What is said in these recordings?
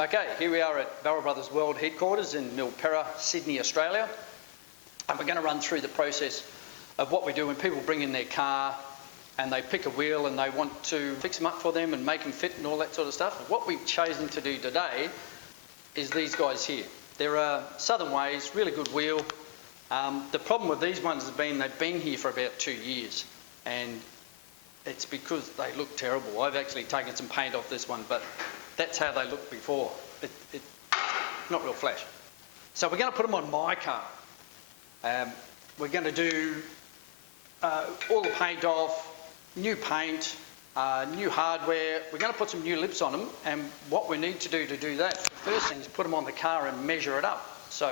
Okay, here we are at Barrel Brothers World Headquarters in Milperra, Sydney, Australia. And we're going to run through the process of what we do when people bring in their car and they pick a wheel and they want to fix them up for them and make them fit and all that sort of stuff. What we've chosen to do today is these guys here. They're Southern Ways, really good wheel. The problem with these ones has been they've been here for about 2 years, and it's because they look terrible. I've actually taken some paint off this one, but that's how they looked before. It's not real flash. So we're going to put them on my car. We're going to do all the paint off, new paint, new hardware. We're going to put some new lips on them, and what we need to do that, the first thing is put them on the car and measure it up. So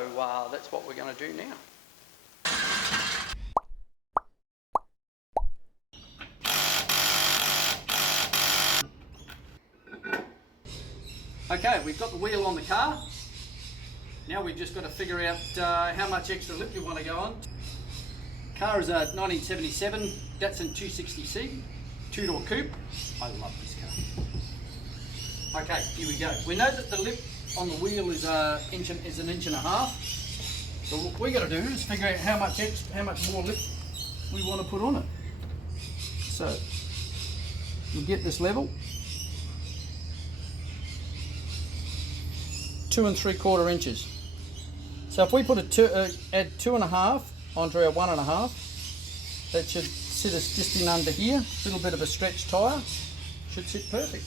that's what we're going to do now. Okay, we've got the wheel on the car. Now we've just got to figure out how much extra lip you want to go on. Car is a 1977 Datsun 260C, two-door coupe. I love this car. Okay, here we go. We know that the lip on the wheel is an inch and a half. So what we got to do is figure out how much more lip we want to put on it. So you get this level. 2 3/4 inches. So if we put add 2.5 onto our 1.5, that should sit us just in under here. A little bit of a stretch tyre should sit perfect.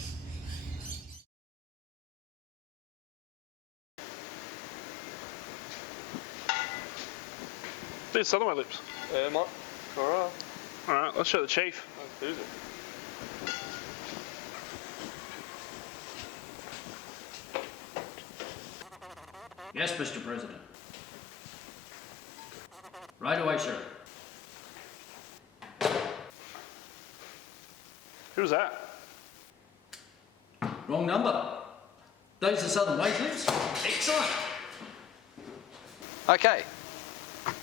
There's some of my lips. Yeah, mate. Alright. Alright, let's show the chief. Let's do it. Yes, Mr. President. Right away, sir. Who's that? Wrong number. Those are Southern Ways lips. Excellent. Okay,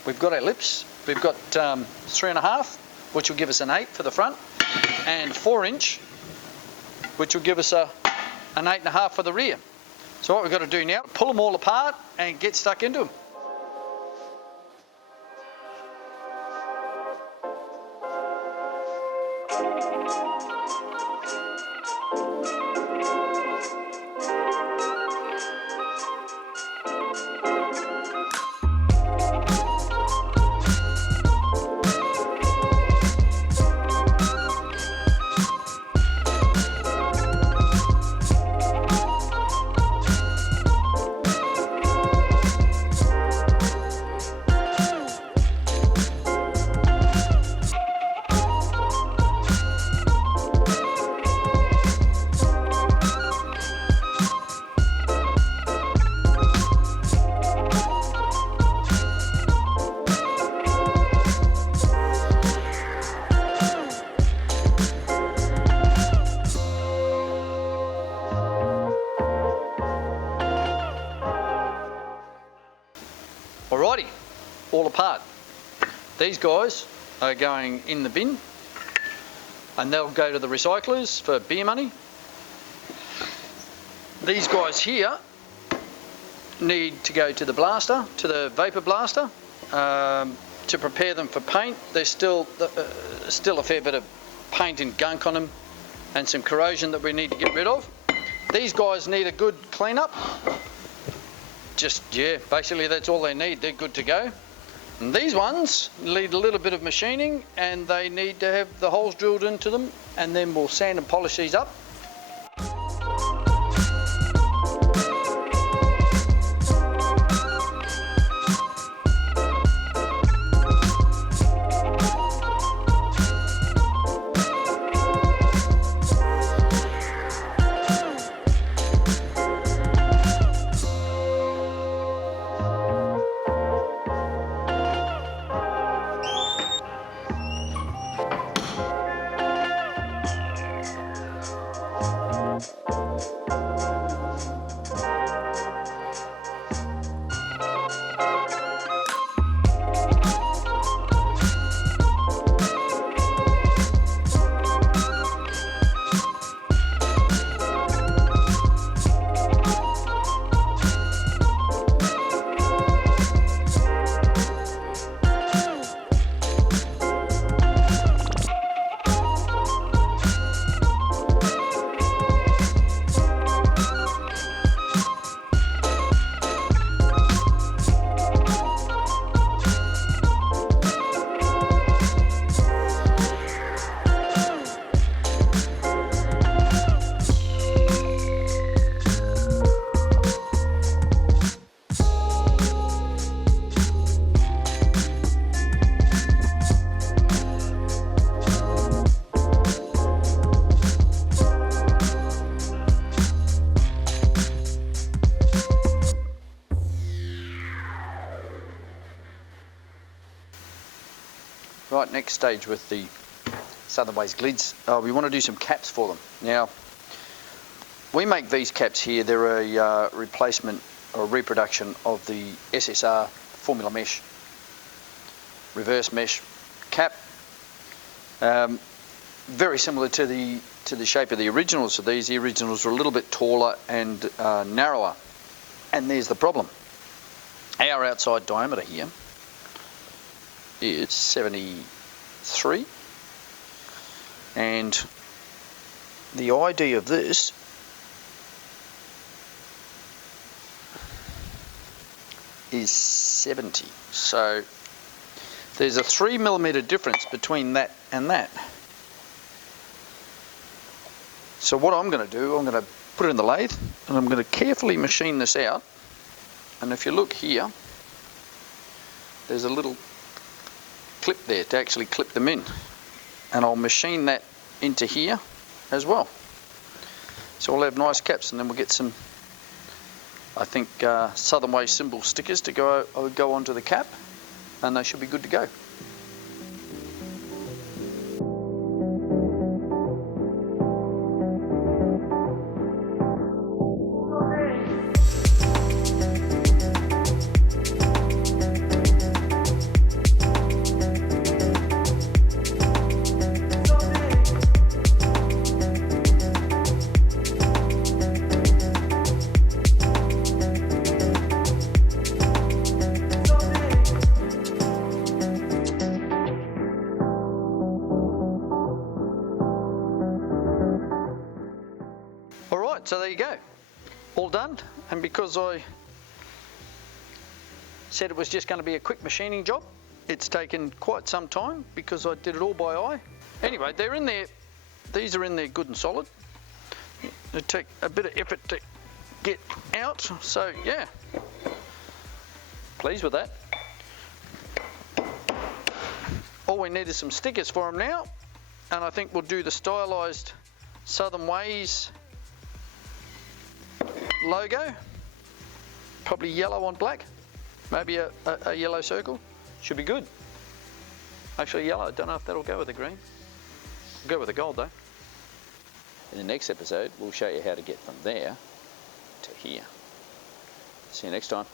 we've got our lips. We've got 3.5, which will give us an 8 for the front, and 4 inch, which will give us an 8.5 for the rear. So what we've got to do now, pull them all apart and get stuck into them. Alrighty, all apart. These guys are going in the bin and they'll go to the recyclers for beer money. These guys here need to go to the blaster, to the vapor blaster, to prepare them for paint. There's still a fair bit of paint and gunk on them and some corrosion that we need to get rid of. These guys need a good clean-up. Basically that's all they need. They're good to go. And these ones need a little bit of machining, and they need to have the holes drilled into them, and then we'll sand and polish these up. Right, next stage with the Southern Ways glids, we want to do some caps for them. Now, we make these caps here. They're a replacement or reproduction of the SSR Formula Mesh, reverse mesh cap. Very similar to the shape of the originals of these. The originals are a little bit taller and narrower. And there's the problem. Our outside diameter here is 73. And the idea of this is 70. So there's a 3mm difference between that and that. So what I'm going to do, I'm going to put it in the lathe and I'm going to carefully machine this out. And if you look here, there's a little clip there to actually clip them in. And I'll machine that into here as well. So we'll have nice caps, and then we'll get some, I think, Southern Way symbol stickers to go onto the cap, and they should be good to go. So there you go, all done. And because I said it was just going to be a quick machining job, it's taken quite some time because I did it all by eye. Anyway, they're in there, these are in there good and solid. They take a bit of effort to get out, so yeah, pleased with that. All we need is some stickers for them now, and I think we'll do the stylised Southern Ways logo, probably yellow on black, maybe a yellow circle, should be good. Actually yellow, I don't know if that'll go with the green. I'll go with the gold though. In the next episode, we'll show you how to get from there to here. See you next time.